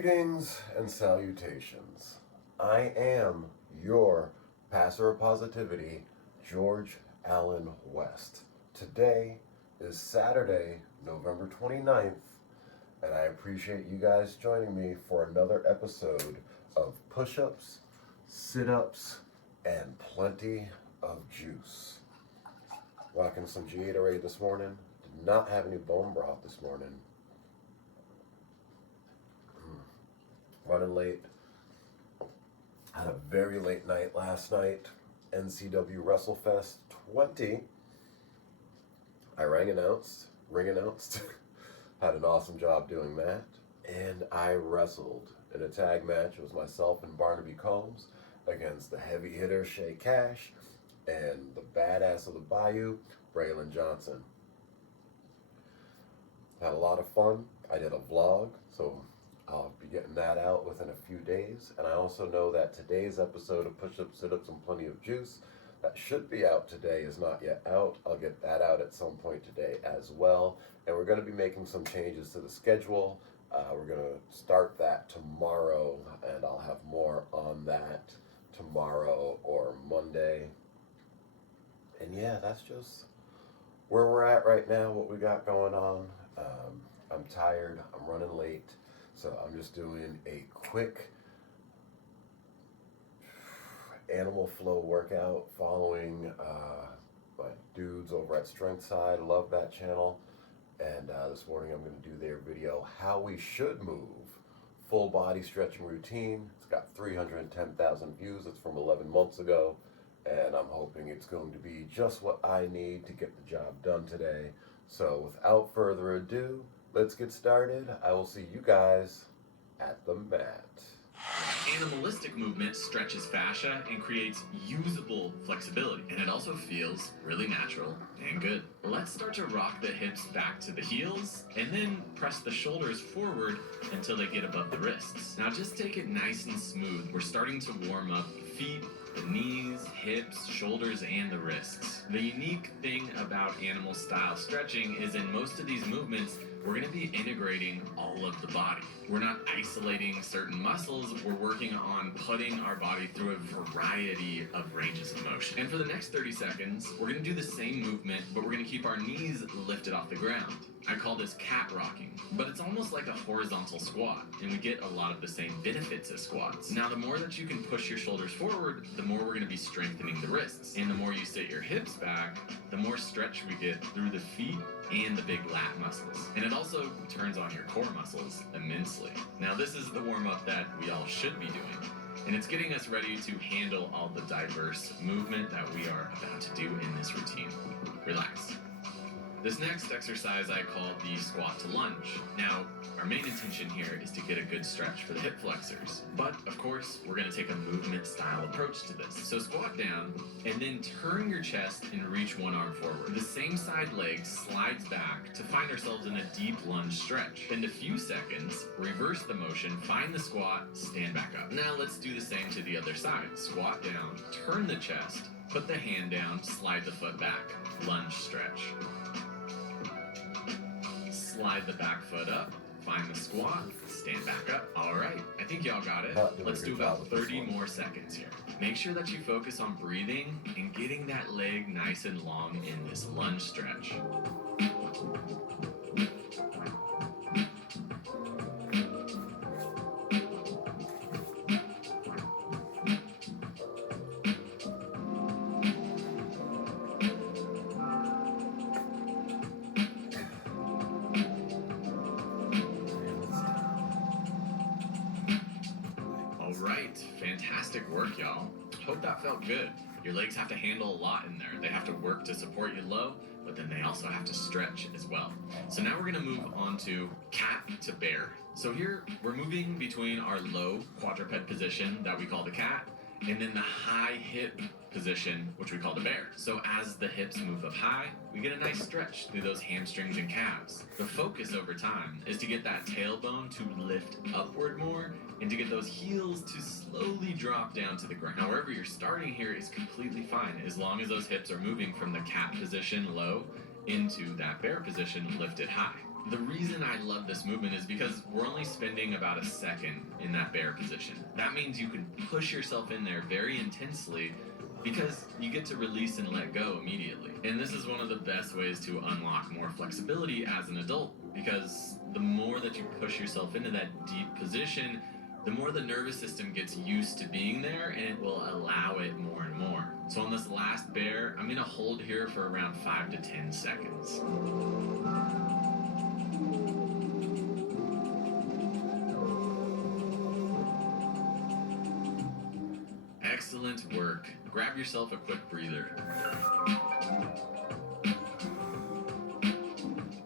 Greetings and salutations. I am your passer of positivity, George Allen West. Today is Saturday, November 29th, and I appreciate you guys joining me for another episode of Push-Ups, Sit-Ups, and plenty of juice. Rocking some Gatorade this morning. Did not have any bone broth this morning. Running late. Had a very late night last night. NCW WrestleFest 20. I ring announced. Had an awesome job doing that. And I wrestled in a tag match. It was myself and Barnaby Combs against the heavy hitter Shay Cash and the badass of the Bayou, Braylon Johnson. Had a lot of fun. I did a vlog, so I'll be getting that out within a few days. And I also know that today's episode of Push-Ups, Sit-Ups, and Plenty of Juice, that should be out today, is not yet out. I'll get that out at some point today as well. And we're going to be making some changes to the schedule. We're going to start that tomorrow, and I'll have more on that tomorrow or Monday. And yeah, that's just where we're at right now, what we got going on. I'm tired, I'm running late, so I'm just doing a quick animal flow workout following my dudes over at Strength Side. Love that channel. And this morning I'm going to do their video, How We Should Move, full body stretching routine. It's got 310,000 views. It's from 11 months ago. And I'm hoping it's going to be just what I need to get the job done today. So without further ado, let's get started. I will see you guys at the mat. Animalistic movement stretches fascia and creates usable flexibility, and it also feels really natural and good. Let's start to rock the hips back to the heels and then press the shoulders forward until they get above the wrists. Now just take it nice and smooth. We're starting to warm up the feet, the knees, hips, shoulders, and the wrists. The unique thing about animal style stretching is in most of these movements, we're going to be integrating all of the body. We're not isolating certain muscles, we're working on putting our body through a variety of ranges of motion. And for the next 30 seconds, we're going to do the same movement, but we're going to keep our knees lifted off the ground. I call this cat rocking, but it's almost like a horizontal squat, and we get a lot of the same benefits as squats. Now, the more that you can push your shoulders forward, the more we're going to be strengthening the wrists. And the more you sit your hips back, the more stretch we get through the feet and the big lat muscles. And it also turns on your core muscles immensely. Now, this is the warm-up that we all should be doing, and it's getting us ready to handle all the diverse movement that we are about to do in this routine. Relax. This next exercise I call the squat to lunge. Now, our main intention here is to get a good stretch for the hip flexors. But, of course, we're going to take a movement style approach to this. So squat down, and then turn your chest and reach one arm forward. The same side leg slides back to find ourselves in a deep lunge stretch. In a few seconds, reverse the motion, find the squat, stand back up. Now let's do the same to the other side. Squat down, turn the chest, put the hand down, slide the foot back. Lunge stretch. Slide the back foot up, find the squat, stand back up. All right, I think y'all got it. Let's do about 30 more seconds here. Make sure that you focus on breathing and getting that leg nice and long in this lunge stretch. Fantastic work, y'all. Hope that felt good. Your legs have to handle a lot in there. They have to work to support you low, but then they also have to stretch as well. So now we're going to move on to cat to bear. So here we're moving between our low quadruped position that we call the cat, and then the high hip position, which we call the bear. So as the hips move up high, we get a nice stretch through those hamstrings and calves. The focus over time is to get that tailbone to lift upward more and to get those heels to slowly drop down to the ground. Now, wherever you're starting here is completely fine, as long as those hips are moving from the cat position low into that bear position lifted high. The reason I love this movement is because we're only spending about a second in that bear position. That means you can push yourself in there very intensely because you get to release and let go immediately. And this is one of the best ways to unlock more flexibility as an adult, because the more that you push yourself into that deep position, the more the nervous system gets used to being there, and it will allow it more and more. So on this last bear, I'm gonna hold here for around 5 to 10 seconds. Excellent work. Grab yourself a quick breather.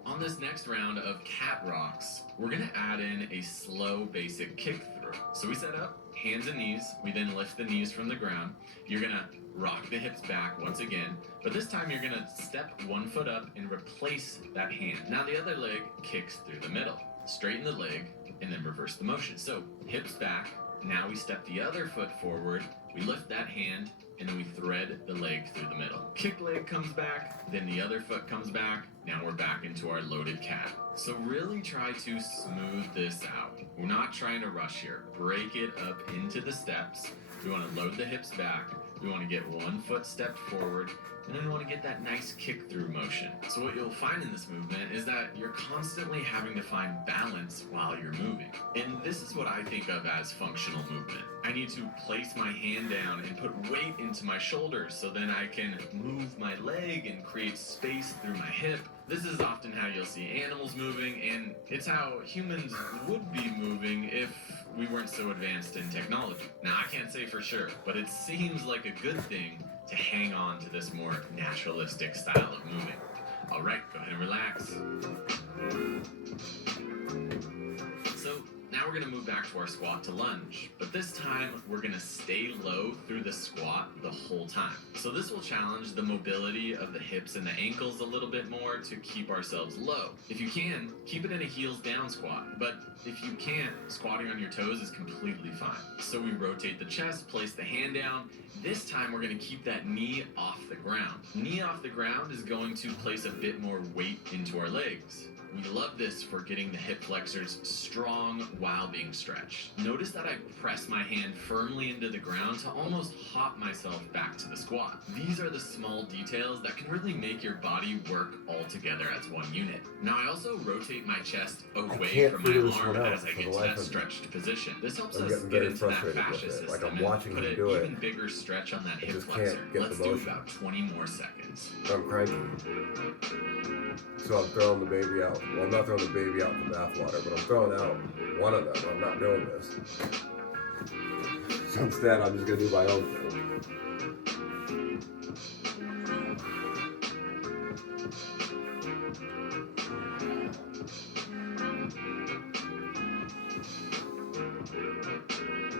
On this next round of cat rocks, we're gonna add in a slow basic kick through. So we set up hands and knees, we then lift the knees from the ground. You're gonna rock the hips back once again, but this time you're gonna step one foot up and replace that hand. Now the other leg kicks through the middle. Straighten the leg and then reverse the motion. So hips back, now we step the other foot forward, we lift that hand, and then we thread the leg through the middle. Kick leg comes back, then the other foot comes back. Now we're back into our loaded cat. So really try to smooth this out. We're not trying to rush here. Break it up into the steps. We want to load the hips back. We want to get one foot stepped forward, and then we want to get that nice kick through motion. So what you'll find in this movement is that you're constantly having to find balance while you're moving. And this is what I think of as functional movement. I need to place my hand down and put weight into my shoulders so then I can move my leg and create space through my hip. This is often how you'll see animals moving, and it's how humans would be moving if we weren't so advanced in technology. Now, I can't say for sure, but it seems like a good thing to hang on to this more naturalistic style of moving. All right, go ahead and relax. So now we're gonna move back to our squat to lunge, but this time we're gonna stay low through the squat the whole time. So this will challenge the mobility of the hips and the ankles a little bit more to keep ourselves low. If you can, keep it in a heels down squat, but if you can't, squatting on your toes is completely fine. So we rotate the chest, place the hand down. This time we're gonna keep that knee off the ground. Knee off the ground is going to place a bit more weight into our legs. We love this for getting the hip flexors strong while being stretched. Notice that I press my hand firmly into the ground to almost hop myself back to the squat. These are the small details that can really make your body work all together as one unit. Now I also rotate my chest away from my arm as I get to that stretched position. This helps us get into that fascia system Like I'm and watching put him an do it. even bigger stretch on that I hip just flexor. can't get Let's the do motion. about 20 more seconds. I'm cranky. So I'm throwing the baby out. Well, I'm not throwing the baby out in the bathwater, but I'm throwing out one of them. I'm not doing this. So instead, I'm just going to do my own thing.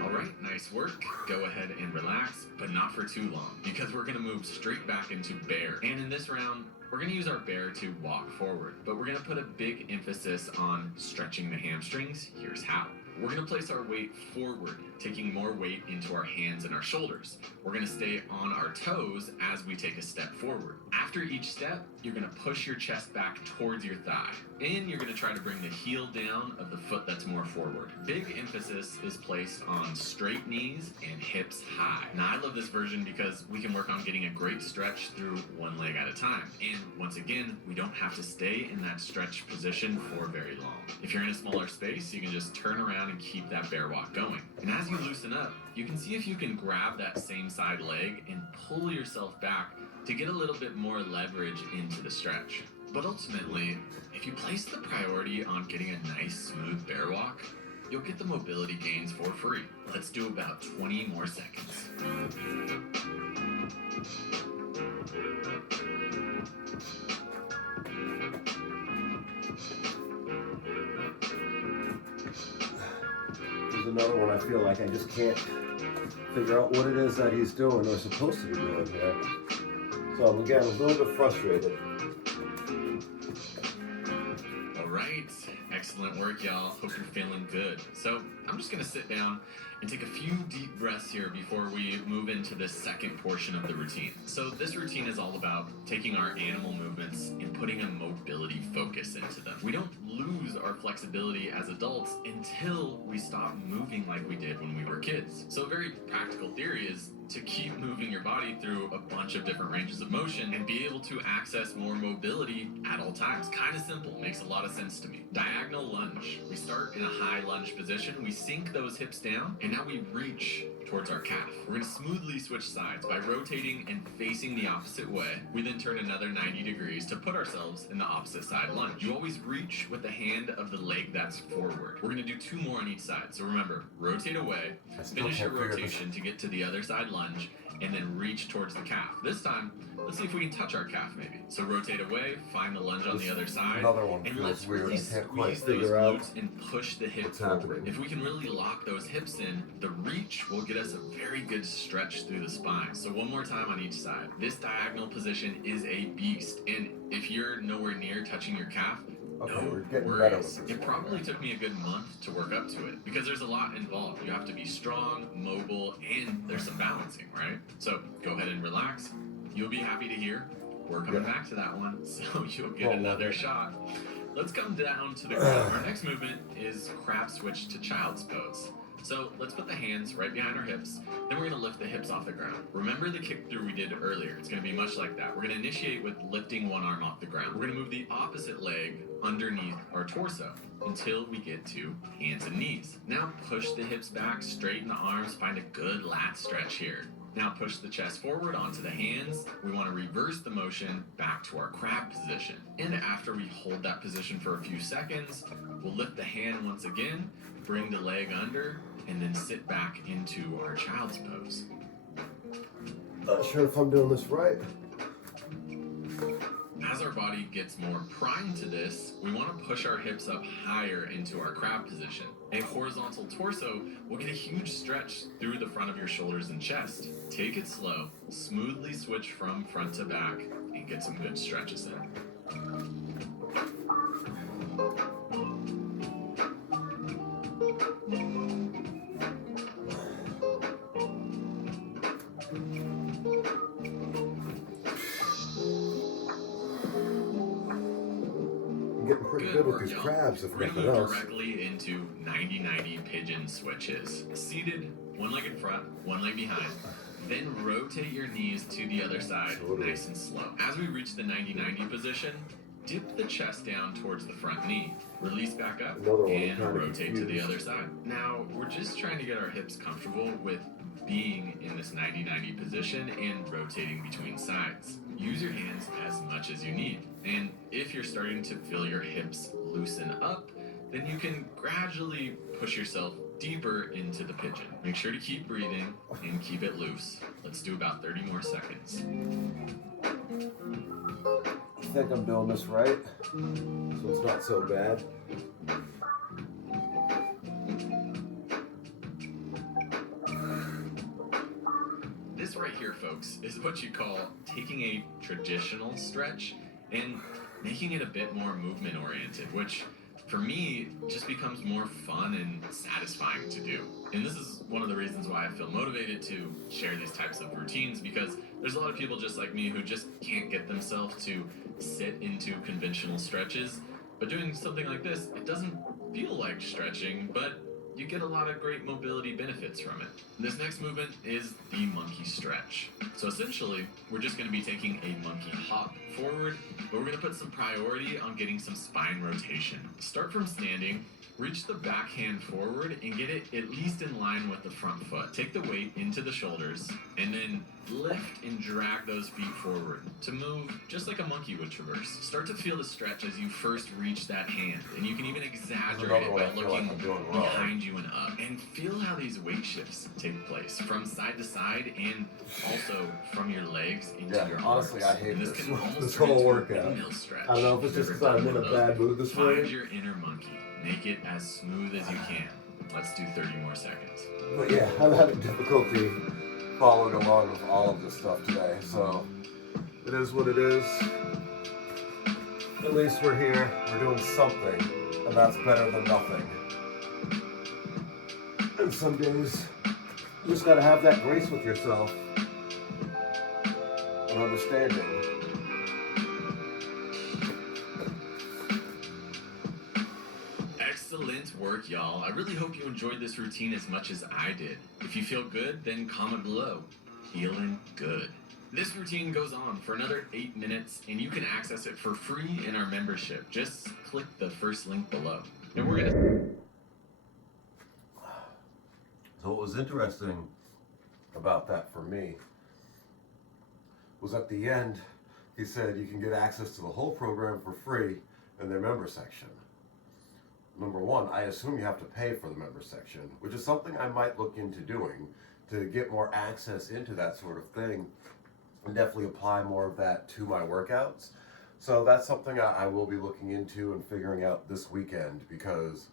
All right, nice work. Go ahead and relax, but not for too long, because we're gonna move straight back into bear. And in this round, we're gonna use our bear to walk forward, but we're gonna put a big emphasis on stretching the hamstrings. Here's how. We're gonna place our weight forward, taking more weight into our hands and our shoulders. We're gonna stay on our toes as we take a step forward. After each step, you're gonna push your chest back towards your thigh, and you're gonna try to bring the heel down of the foot that's more forward. Big emphasis is placed on straight knees and hips high. Now I love this version because we can work on getting a great stretch through one leg at a time. And once again, we don't have to stay in that stretch position for very long. If you're in a smaller space, you can just turn around and keep that bear walk going. And as you loosen up, you can see if you can grab that same side leg and pull yourself back to get a little bit more leverage into the stretch. But ultimately, if you place the priority on getting a nice, smooth bear walk, you'll get the mobility gains for free. Let's do about 20 more seconds. There's another one I feel like I just can't figure out what it is that he's doing or supposed to be doing here. So I'm again a little bit frustrated. All right, excellent work y'all. Hope you're feeling good. So I'm just gonna sit down and take a few deep breaths here before we move into this second portion of the routine. So this routine is all about taking our animal movements and putting a mobility focus into them. We don't lose our flexibility as adults until we stop moving like we did when we were kids. So a very practical theory is to keep moving your body through a bunch of different ranges of motion and be able to access more mobility at all times. Kind of simple, makes a lot of sense to me. Diagonal lunge. We start in a high lunge position, we sink those hips down, and now we reach towards our calf. We're gonna smoothly switch sides by rotating and facing the opposite way. We then turn another 90 degrees to put ourselves in the opposite side lunge. You always reach with the hand of the leg that's forward. We're gonna do 2 more on each side. So remember, rotate away, finish your rotation to get to the other side lunge, and then reach towards the calf. This time, let's see if we can touch our calf maybe. So rotate away, find the lunge on the other side, Another one and feels let's weird. really I can't quite squeeze those figure out glutes and push the hip what's forward. happening. If we can really lock those hips in, the reach will get us a very good stretch through the spine. So one more time on each side. This diagonal position is a beast, and if you're nowhere near touching your calf, Okay, no we're getting better worries. with this. It probably took me a good month to work up to it because there's a lot involved. You have to be strong, mobile, and there's some balancing, right? So go ahead and relax. You'll be happy to hear we're coming back to that one, so you'll get another shot. Let's come down to the ground. Our next movement is crab switch to child's pose. So let's put the hands right behind our hips. Then we're gonna lift the hips off the ground. Remember the kick through we did earlier. It's gonna be much like that. We're gonna initiate with lifting one arm off the ground. We're gonna move the opposite leg underneath our torso until we get to hands and knees. Now push the hips back, straighten the arms, find a good lat stretch here. Now push the chest forward onto the hands. We want to reverse the motion back to our crab position. And after we hold that position for a few seconds, we'll lift the hand once again, bring the leg under, and then sit back into our child's pose. Not sure if I'm doing this right. As our body gets more primed to this, we want to push our hips up higher into our crab position. A horizontal torso will get a huge stretch through the front of your shoulders and chest. Take it slow, smoothly switch from front to back, and get some good stretches in. Getting pretty good with these crabs, if We're gonna nothing move else. directly into 90-90 pigeon switches. Seated, one leg in front, one leg behind. Then rotate your knees to the other side, nice and slow. As we reach the 90-90 position, dip the chest down towards the front knee. Release back up and rotate to the other side. Now, we're just trying to get our hips comfortable with being in this 90-90 position and rotating between sides. Use your hands as much as you need. And if you're starting to feel your hips loosen up, then you can gradually push yourself deeper into the pigeon. Make sure to keep breathing and keep it loose. Let's do about 30 more seconds. I think I'm doing this right, so it's not so bad. This right here, folks, is what you call taking a traditional stretch and making it a bit more movement oriented, which for me just becomes more fun and satisfying to do. And this is one of the reasons why I feel motivated to share these types of routines, because there's a lot of people just like me who just can't get themselves to sit into conventional stretches. But doing something like this, it doesn't feel like stretching, but you get a lot of great mobility benefits from it. This next movement is the monkey stretch. So essentially, we're just going to be taking a monkey hop forward, but we're going to put some priority on getting some spine rotation. Start from standing, reach the back hand forward and get it at least in line with the front foot. Take the weight into the shoulders and then lift and drag those feet forward to move just like a monkey would traverse. Start to feel the stretch as you first reach that hand, and you can even exaggerate it by looking behind you and up. And feel how these weight shifts take place from side to side and also from your legs into your arms. Honestly, I hate this. this, Can almost this turn whole into a workout. windmill stretch. I don't know if it's just because I'm in a bad mood this Find morning. your inner monkey. Make it as smooth as you can. Let's do 30 more seconds. But yeah, I'm having difficulty following along with all of this stuff today, so it is what it is. At least we're here, we're doing something. and that's better than nothing. And some days, you just gotta have that grace with yourself and understanding. Excellent work, y'all. I really hope you enjoyed this routine as much as I did. If you feel good, then comment below. Feeling good. This routine goes on for another 8 minutes, and you can access it for free in our membership. Just click the first link below. And we're gonna. So what was interesting about that for me was at the end, he said you can get access to the whole program for free in their member section. Number one, I assume you have to pay for the member section, which is something I might look into doing to get more access into that sort of thing and definitely apply more of that to my workouts. So that's something I will be looking into and figuring out this weekend, because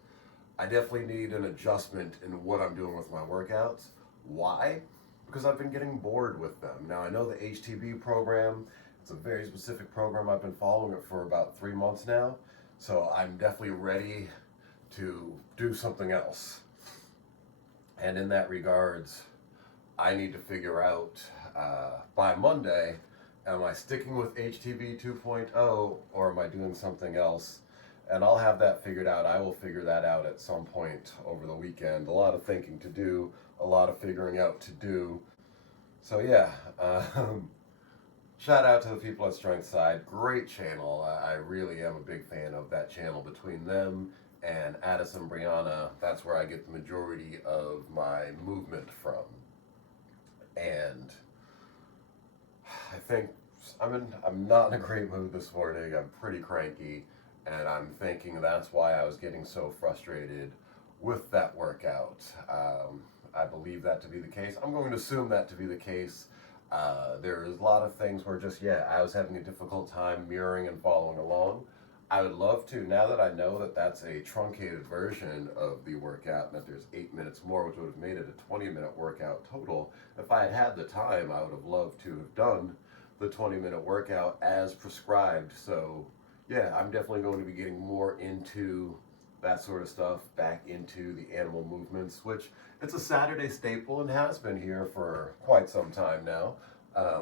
I definitely need an adjustment in what I'm doing with my workouts. Why? Because I've been getting bored with them. Now I know the HTB program, it's a very specific program. I've been following it for about 3 months now. So I'm definitely ready to do something else. And in that regards, I need to figure out by Monday, am I sticking with HTB 2.0 or am I doing something else? And I'll have that figured out. I will figure that out at some point over the weekend. A lot of thinking to do, a lot of figuring out to do. So yeah, shout out to the people at Strength Side. Great channel. I really am a big fan of that channel. Between them and Addison Brianna, that's where I get the majority of my movement from. And I think I'm not in a great mood this morning. I'm pretty cranky, and I'm thinking that's why I was getting so frustrated with that workout. I believe that to be the case. I'm going to assume that to be the case. There's a lot of things where I was having a difficult time mirroring and following along. I would love to, now that I know that that's a truncated version of the workout and that there's 8 minutes more, which would have made it a 20-minute workout total. If I had had the time, I would have loved to have done the 20-minute workout as prescribed. So yeah, I'm definitely going to be getting more into that sort of stuff, back into the animal movements, which it's a Saturday staple and has been here for quite some time now.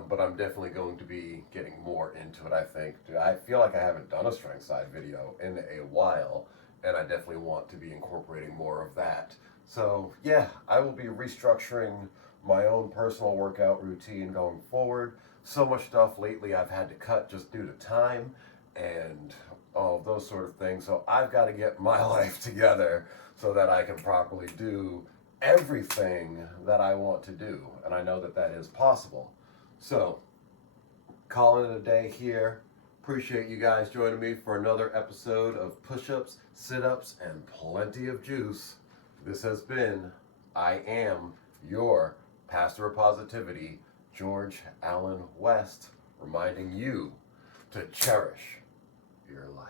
But I'm definitely going to be getting more into it, I think. I feel like I haven't done a Strength Side video in a while, and I definitely want to be incorporating more of that. So yeah, I will be restructuring my own personal workout routine going forward. So much stuff lately I've had to cut just due to time and all of those sort of things. So I've got to get my life together so that I can properly do everything that I want to do. And I know that that is possible. So, calling it a day here. Appreciate you guys joining me for another episode of Push-Ups, Sit-Ups, and Plenty of Juice. This has been, I am your Pastor of Positivity, George Allen West, reminding you to cherish your life.